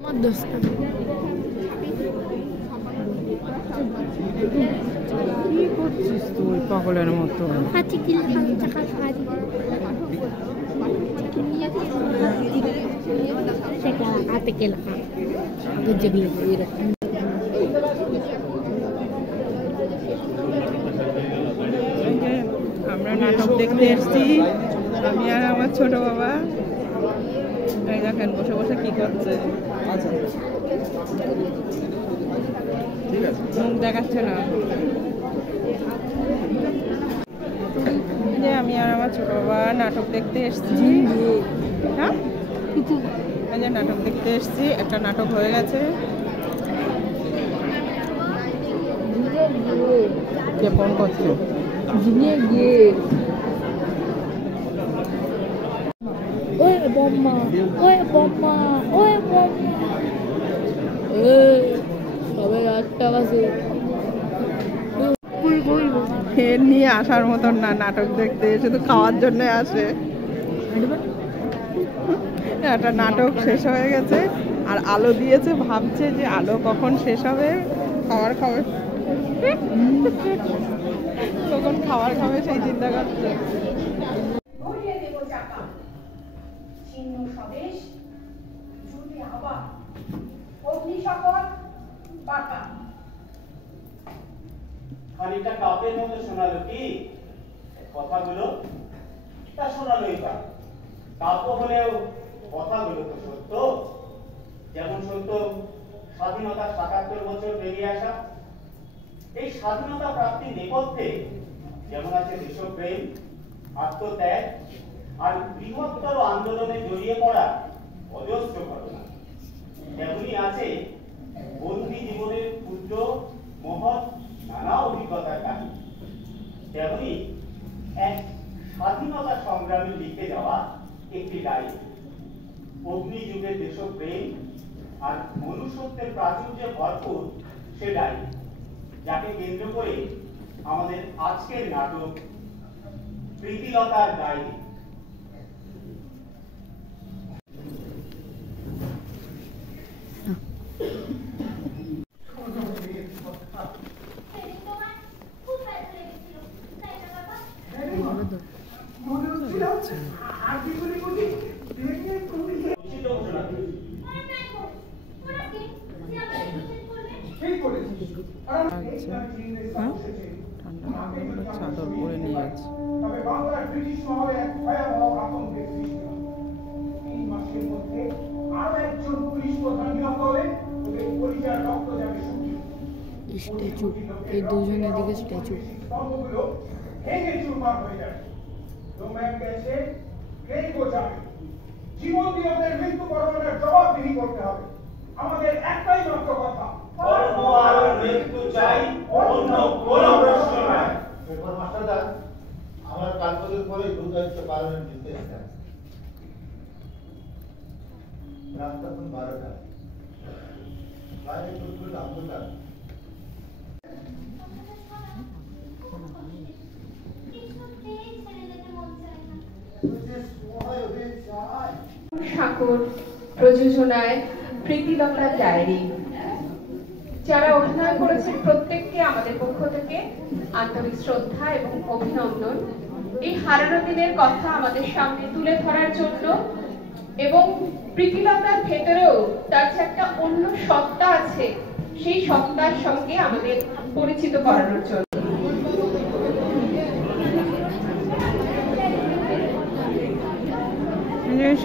আমার দোস্ত কি করছিস তুই পাগলের মতো? হাতে কি লেখা হাতে কি লেখা আমরা নাটক দেখতে এসেছি, আমি আর আমার ছোট বাবা। এই দেখেন বসে বসে কি করছে, মুখ দেখাচ্ছে না। যে আমি আর আমার ছোট বাবা নাটক দেখতে এসেছি। হ্যাঁ, এই যে নাটক দেখতে এসেছি, একটা নাটক হয়ে গেছে। কে ফোন করছে? ওই বম্মা, ওই বম্মা, ওই বম্মা। সবাই 8টা বাজে। ফের নিয়ে আসার মতন না নাটক দেখতে, শুধু খাওয়ার জন্য আসে। একটা নাটক শেষ হয়ে গেছে আর আলো দিয়েছে, ভাবছে যে আলো কখন শেষ হবে, খাবার খাবে, কখন খাবার খাবে সেই চিন্তা করছে। খানিকটা কাপের মতো শোনালো কি কথাগুলো, তা শোনালোই বা কাব্য হলেও কথাগুলো তো সত্য। যেমন সত্য স্বাধীনতার ৭৭ বছর বেরিয়ে আসা, এই স্বাধীনতা প্রাপ্তির নেপথ্যে যেমন আছে দেশপ্রেম, আত্মত্যাগ আর বৃহত্তর আন্দোলনে জড়িয়ে পড়া অজস্র ঘটনা, তেমনি আছে বন্দী জীবনের ক্ষুদ্র মহৎ নানা অভিজ্ঞতার কাহিনী। তেমনি এক স্বাধীনতা সংগ্রামে লিখে যাওয়া একটি ডায়েরি, অগ্নিযুগের দেশপ্রেম আর মনুষ্যত্বের প্রাচুর্যে ভরপুর সে ডায়েরি, যাকে কেন্দ্র করে আমাদের আজকের নাটক প্রীতিলতার ডায়েরি। চাদর পরে নিয়ে আছে। তবে বাংলার ব্রিটিশ মহলে এক ভয়াবহ আতঙ্কের সৃষ্টি হয়। 3 মাসের মধ্যে আরো একজন পুলিশ প্রধান নিহত হলে ওদের পরিচয় রক্ত যাবে শুকিয়ে। স্ট্যাচু, এই দুজনের দিকে স্ট্যাচু। স্তম্ভগুলো ভেঙে চুরমার হয়ে যাবে। রোম্যান গ্যাসে ক্রেকও যাবে। জীবন দিয়ে ওদের মৃত্যু পরোয়ানার জবাবদিহি করতে হবে। আমাদের একটাই মাত্র কথা, কর্ম আর মৃত্যু চাই, অন্য কোনো প্রশ্ন নাই। এরপর মাস্টারদা আমার কাগজের পরে দুর্দায়িত্ব পালনের নির্দেশ দেন। রাত তখন 12টা, বাইরে প্রচুর আন্দোলন। সাগর প্রযোজনায় প্রীতিলতার ডায়েরি। যারা অভিনয় করেছেন প্রত্যেককে আমাদের পক্ষ থেকে আন্তরিক শ্রদ্ধা এবং অভিনন্দন। এই হারানো দিনের কথা আমাদের সামনে তুলে ধরার জন্য এবং প্রীতিলতার ভেতরেও তার যে একটা অন্য সত্তা আছে, সেই সত্তার সঙ্গে আমাদের পরিচিত করানোর জন্য।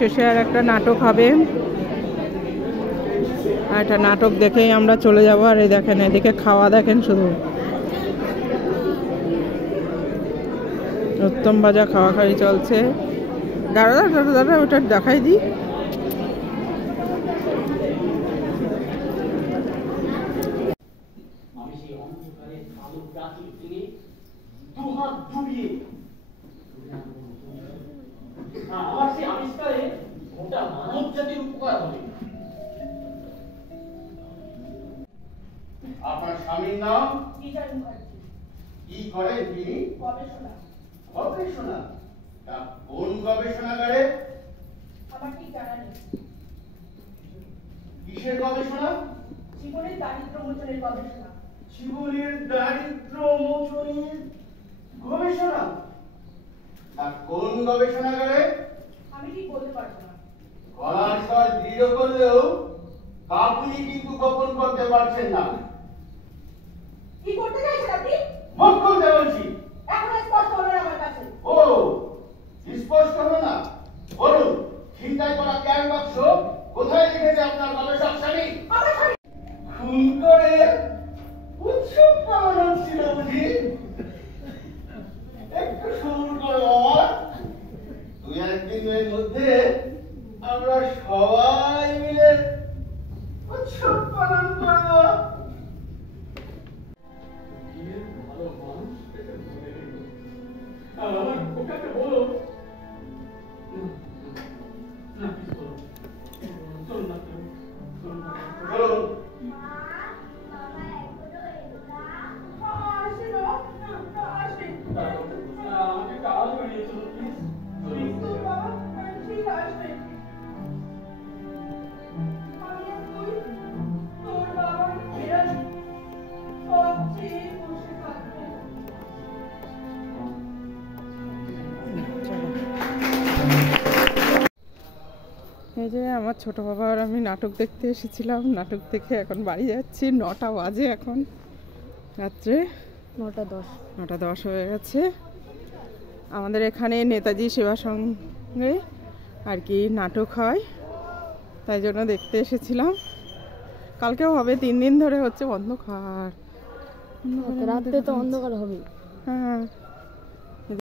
শেষে আর একটা নাটক হবে, আর একটা নাটক দেখেই আমরা চলে যাবো। আর এই দেখেন এদিকে খাওয়া দেখেন, শুধু উত্তম ভাজা খাওয়া খাওয়াই চলছে। দাঁড়া দাঁড়া দাঁড়া, ওটা দেখাই দিই। আমি সেই অন্ধকারে কালো প্রাচীর ভেঙে দুহাত ডুবিয়ে আমার সেই আবিষ্কারে গোটা মানব জাতির উপকার হবে। আপনার স্বামীর নাম কি করেন তিনি? গবেষণা। গবেষণা? তা কোন গবেষণাগারে? আমার ঠিক জানা নেই। কি কিসের গবেষণা? জীবনের দারিদ্র মোচনের গবেষণা। জীবনের দারিদ্র মোচনের গবেষণা? তা কোন গবেষণাগারে? আমি ঠিক বলতে পারবো না। গলার স্বর দৃঢ় করলেও আপনি কিন্তু গোপন করতে পারছেন না। কি করতে চাইছেন আপনি? মুখ খুলতে বলছি। এখন স্পষ্ট হলো না আমার কাছে। ও, স্পষ্ট হলো না? বলুন, ছিনতাই করা ক্যাশ বাক্স কোথায় লিখেছে আপনার গবেষক স্বামী? আমার স্বামী খুন করে উৎসব পালন হচ্ছিল বুঝি? একটু শুরু করো আমার। 2-1 দিনের মধ্যে আমরা সবাই মিলে উৎসব পালন করবো। ভালো মানুষ এটা মনে রেখো। আমার ওটাকে বলো না, কিছু বলো। চলুন না, চলুন না। বলুন। আমাকে কাজ বানিয়ে চলুন প্লিজ, প্লিজ। ঠিক আসবে। আমি আর তুই তোর বাবার ফেরার পথ চেয়ে বসে থাকবো। এই যে আমার ছোট বাবা আর আমি নাটক দেখতে এসেছিলাম, নাটক দেখে এখন বাড়ি যাচ্ছি। 9টা বাজে এখন, রাত্রে 9:10 হয়ে গেছে। আমাদের এখানে নেতাজি সেবা সংঘে আর কি নাটক হয়, তাই জন্য দেখতে এসেছিলাম। কালকেও হবে, 3 দিন ধরে হচ্ছে। অন্ধকার রাতে তো অন্ধকার হবে। হ্যাঁ,